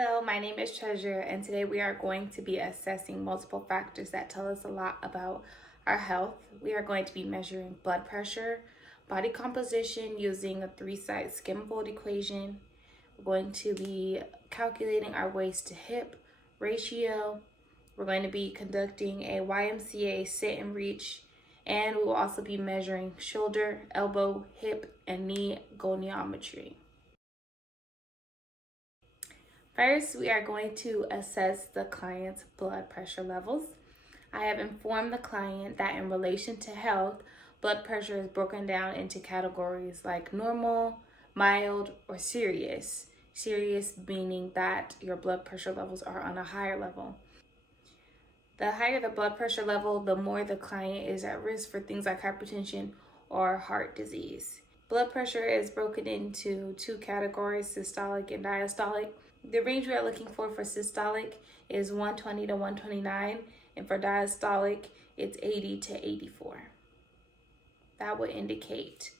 Hello, my name is Treasure, and today we are going to be assessing multiple factors that tell us a lot about our health. We are going to be measuring blood pressure, body composition using a three-side skin fold equation. We're going to be calculating our waist to hip ratio. We're going to be conducting a YMCA sit and reach, and we will also be measuring shoulder, elbow, hip, and knee goniometry. First, we are going to assess the client's blood pressure levels. I have informed the client that in relation to health, blood pressure is broken down into categories like normal, mild, or serious. Serious meaning that your blood pressure levels are on a higher level. The higher the blood pressure level, the more the client is at risk for things like hypertension or heart disease. Blood pressure is broken into two categories, systolic and diastolic. The range we are looking for systolic is 120 to 129, and for diastolic, it's 80 to 84. That would indicate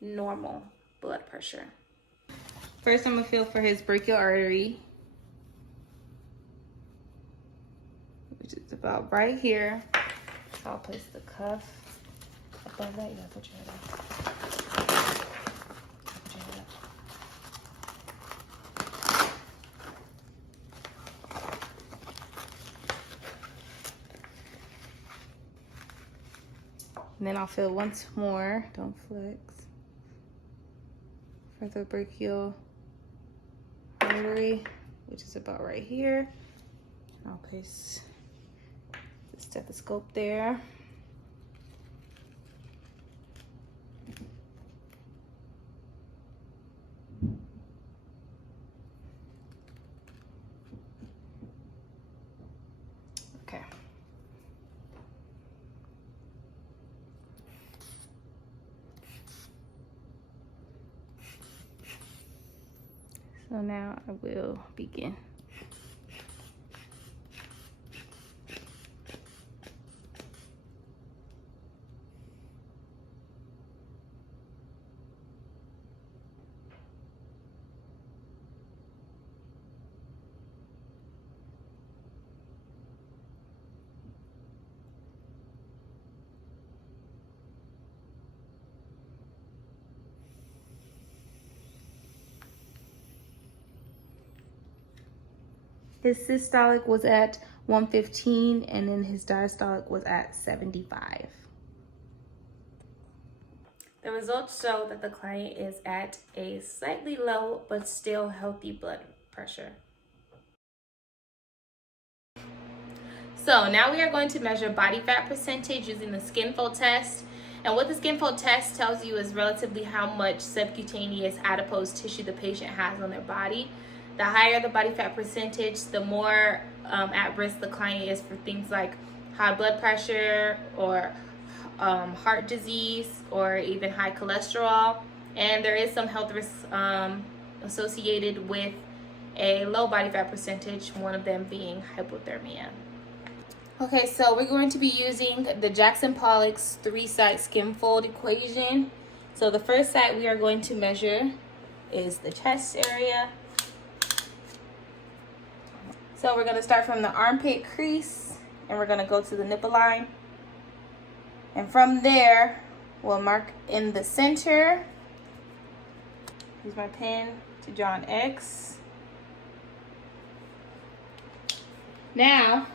normal blood pressure. First, I'm gonna feel for his brachial artery, which is about right here. So I'll place the cuff above that. Yeah, put your head up. And then I'll feel once more, don't flex, for the brachial artery, which is about right here. I'll place the stethoscope there. Okay. So now I will begin. His systolic was at 115, and then his diastolic was at 75. The results show that the client is at a slightly low but still healthy blood pressure. So now we are going to measure body fat percentage using the skin fold test. And what the skin fold test tells you is relatively how much subcutaneous adipose tissue the patient has on their body. The higher the body fat percentage, the more at risk the client is for things like high blood pressure or heart disease or even high cholesterol. And there is some health risks associated with a low body fat percentage, one of them being hypothermia. Okay, so we're going to be using the Jackson-Pollock's three-side skin fold equation. So the first side we are going to measure is the chest area. So we're going to start from the armpit crease, and we're going to go to the nipple line. And from there, we'll mark in the center. Use my pen to draw an X. Now,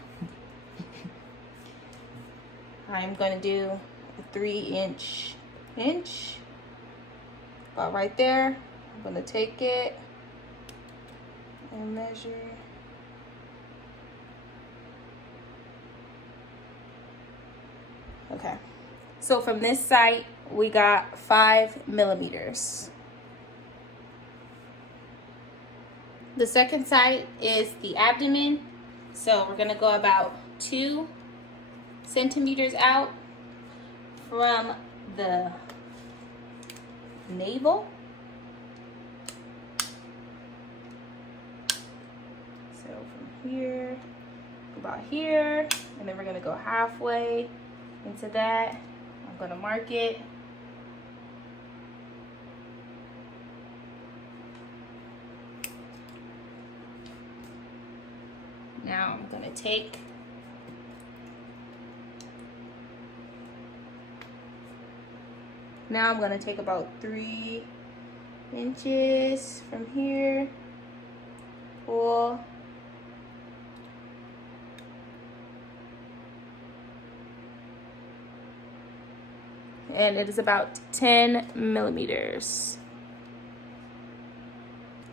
I'm going to do a 3-inch pinch. About right there. I'm going to take it and measure. Okay, so from this site, we got 5 millimeters. The second site is the abdomen. So we're gonna go about 2 centimeters out from the navel. So from here, about here, and then we're gonna go halfway into that. I'm gonna mark it. Now I'm gonna take about 3 inches from here, pull, and it is about 10 millimeters.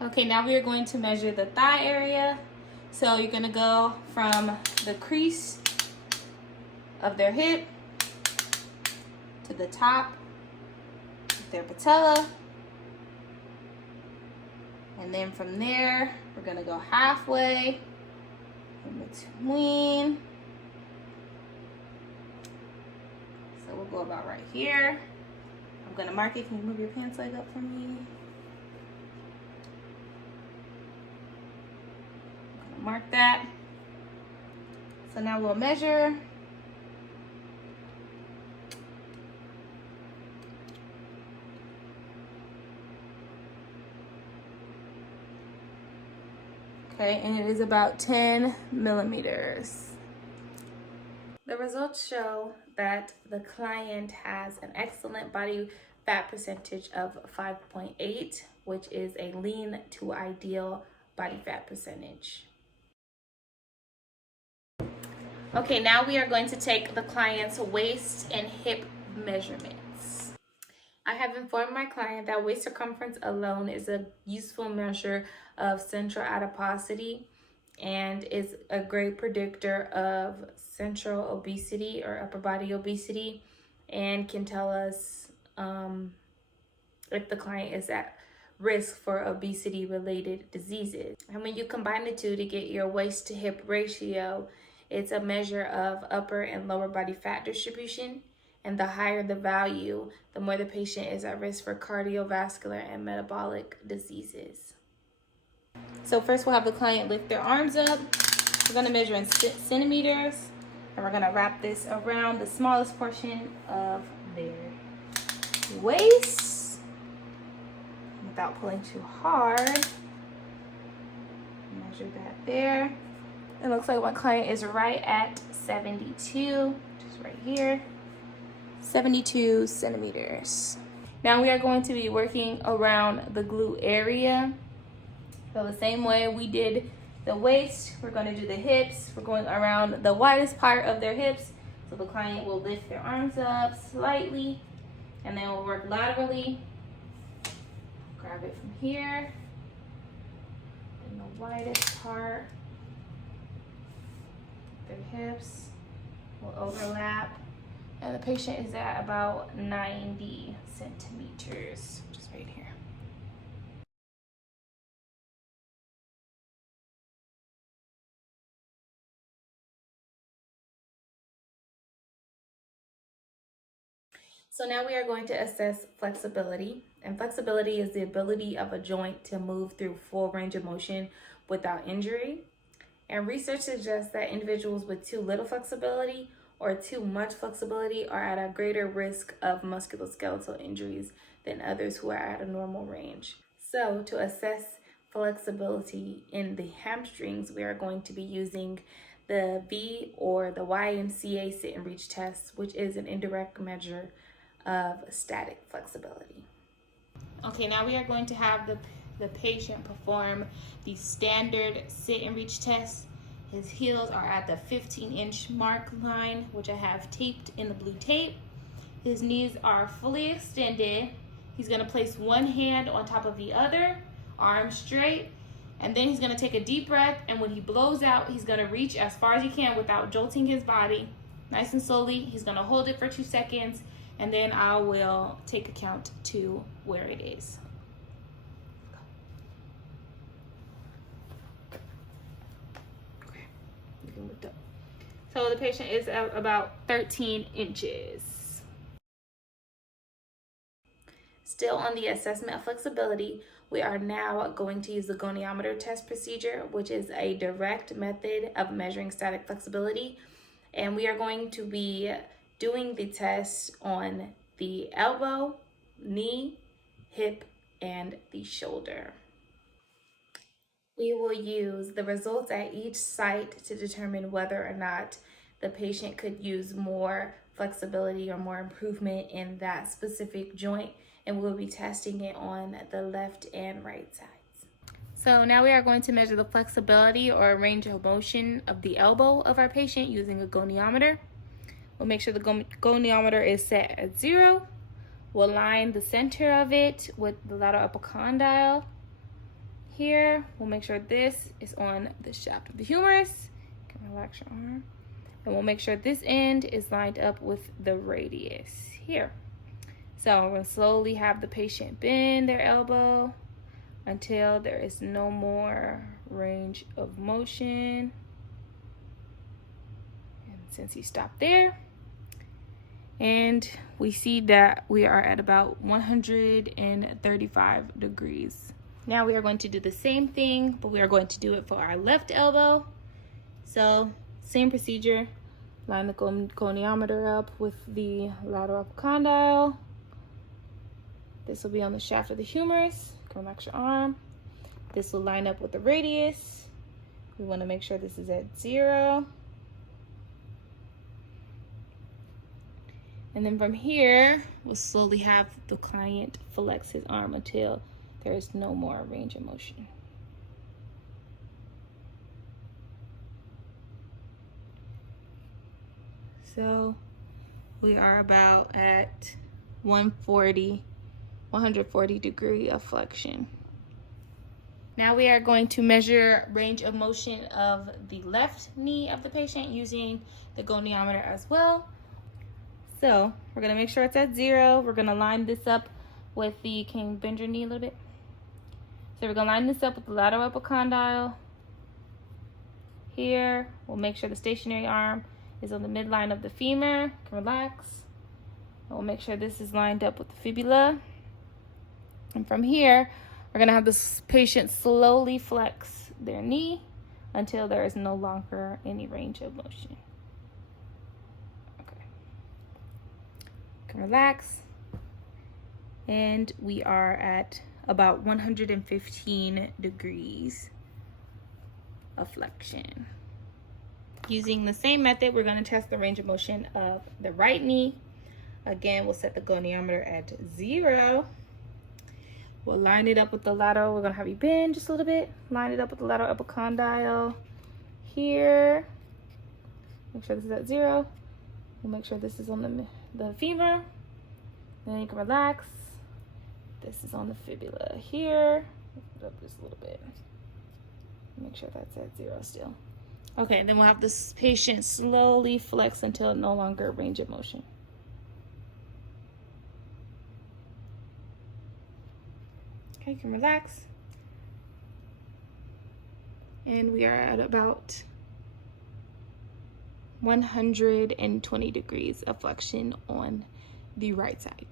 Okay, now we are going to measure the thigh area. So you're gonna go from the crease of their hip to the top of their patella. And then from there, we're gonna go halfway in between. So we'll go about right here. I'm gonna mark it. Can you move your pants leg up for me? I'm gonna mark that. So now we'll measure. Okay, and it is about 10 millimeters. The results show that the client has an excellent body fat percentage of 5.8, which is a lean to ideal body fat percentage. Okay, now we are going to take the client's waist and hip measurements. I have informed my client that waist circumference alone is a useful measure of central adiposity and is a great predictor of central obesity or upper body obesity, and can tell us if the client is at risk for obesity related diseases. And when you combine the two to get your waist to hip ratio, it's a measure of upper and lower body fat distribution. And the higher the value, the more the patient is at risk for cardiovascular and metabolic diseases. So first we'll have the client lift their arms up. We're gonna measure in centimeters, and we're gonna wrap this around the smallest portion of their waist without pulling too hard. Measure that there. It looks like my client is right at 72, just right here. 72 centimeters. Now we are going to be working around the glute area. So the same way we did the waist, we're going to do the hips. We're going around the widest part of their hips. So the client will lift their arms up slightly, and then we'll work laterally. Grab it from here, in the widest part. Their hips will overlap. And the patient is at about 90 centimeters, just right here. So now we are going to assess flexibility. And flexibility is the ability of a joint to move through full range of motion without injury. And research suggests that individuals with too little flexibility or too much flexibility are at a greater risk of musculoskeletal injuries than others who are at a normal range. So to assess flexibility in the hamstrings, we are going to be using the V or the YMCA sit and reach test, which is an indirect measure of static flexibility. Okay, now we are going to have the patient perform the standard sit and reach test. His heels are at the 15-inch mark line, which I have taped in the blue tape. His knees are fully extended. He's gonna place one hand on top of the other, arms straight, and then he's gonna take a deep breath, and when he blows out, he's gonna reach as far as he can without jolting his body. Nice and slowly, he's gonna hold it for 2 seconds, and then I will take a count to where it is. So the patient is at about 13 inches. Still on the assessment of flexibility, we are now going to use the goniometer test procedure, which is a direct method of measuring static flexibility. And we are going to be doing the test on the elbow, knee, hip, and the shoulder. We will use the results at each site to determine whether or not the patient could use more flexibility or more improvement in that specific joint, and we'll be testing it on the left and right sides. So now we are going to measure the flexibility or range of motion of the elbow of our patient using a goniometer. We'll make sure the goniometer is set at 0. We'll line the center of it with the lateral epicondyle. Here, we'll make sure this is on the shaft of the humerus. You can relax your arm. And we'll make sure this end is lined up with the radius here. So we're going to slowly have the patient bend their elbow until there is no more range of motion. And since he stopped there, and we see that we are at about 135 degrees. Now we are going to do the same thing, but we are going to do it for our left elbow. So same procedure, line the goniometer up with the lateral epicondyle. This will be on the shaft of the humerus. Relax your arm. This will line up with the radius. We want to make sure this is at 0. And then from here, we'll slowly have the client flex his arm until there is no more range of motion. So we are about at 140 degree of flexion. Now we are going to measure range of motion of the left knee of the patient using the goniometer as well. So we're gonna make sure it's at 0. We're gonna line this up with the, can you bend your knee a little bit? So we're gonna line this up with the lateral epicondyle. Here, we'll make sure the stationary arm is on the midline of the femur. You can relax. And we'll make sure this is lined up with the fibula. And from here, we're gonna have this patient slowly flex their knee until there is no longer any range of motion. Okay. Can relax. And we are at about 115 degrees of flexion. Using the same method, we're gonna test the range of motion of the right knee. Again, we'll set the goniometer at 0. We'll line it up with the lateral. We're gonna have you bend just a little bit. Line it up with the lateral epicondyle here. Make sure this is at 0. We'll make sure this is on the femur. Then you can relax. This is on the fibula here. Lift it up just a little bit. Make sure that's at 0 still. Okay, then we'll have this patient slowly flex until no longer range of motion. Okay, you can relax. And we are at about 120 degrees of flexion on the right side.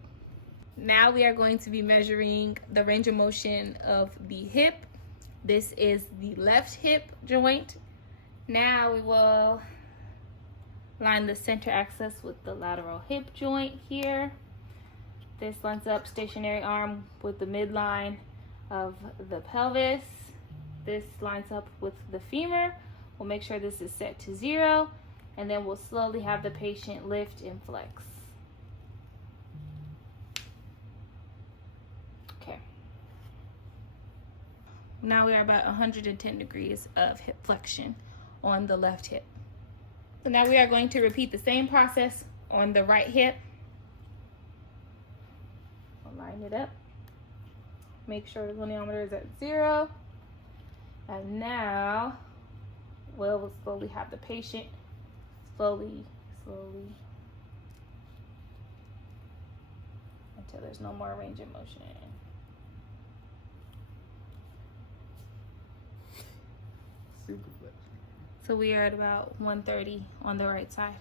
Now we are going to be measuring the range of motion of the hip. This is the left hip joint. Now we will line the center axis with the lateral hip joint here. This lines up stationary arm with the midline of the pelvis. This lines up with the femur. We'll make sure this is set to 0, and then we'll slowly have the patient lift and flex. Okay. Now we are about 110 degrees of hip flexion on the left hip. So now we are going to repeat the same process on the right hip. Line it up. Make sure the goniometer is at 0. And now we'll slowly have the patient slowly until there's no more range of motion. Super flex. So we are at about 130 on the right side.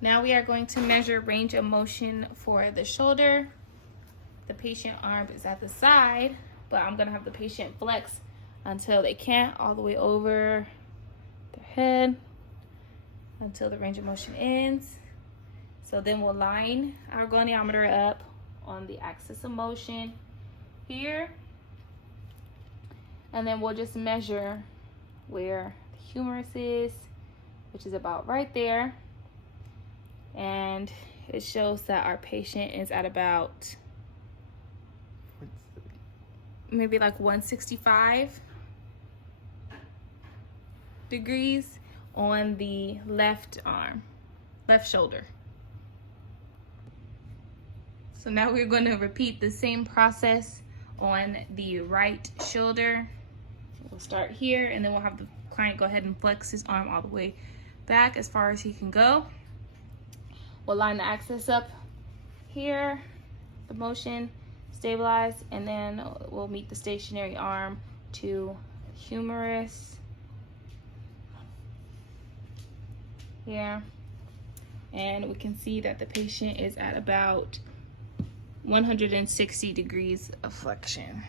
Now we are going to measure range of motion for the shoulder. The patient arm is at the side, but I'm gonna have the patient flex until they can't, all the way over their head until the range of motion ends. So then we'll line our goniometer up on the axis of motion here. And then we'll just measure where the humerus is, which is about right there. And it shows that our patient is at about maybe like 165 degrees on the left arm, left shoulder. So now we're going to repeat the same process on the right shoulder. We'll start here, and then we'll have the client go ahead and flex his arm all the way back as far as he can go. We'll line the axis up here, the motion, stabilize, and then we'll meet the stationary arm to humerus here. And we can see that the patient is at about 160 degrees of flexion.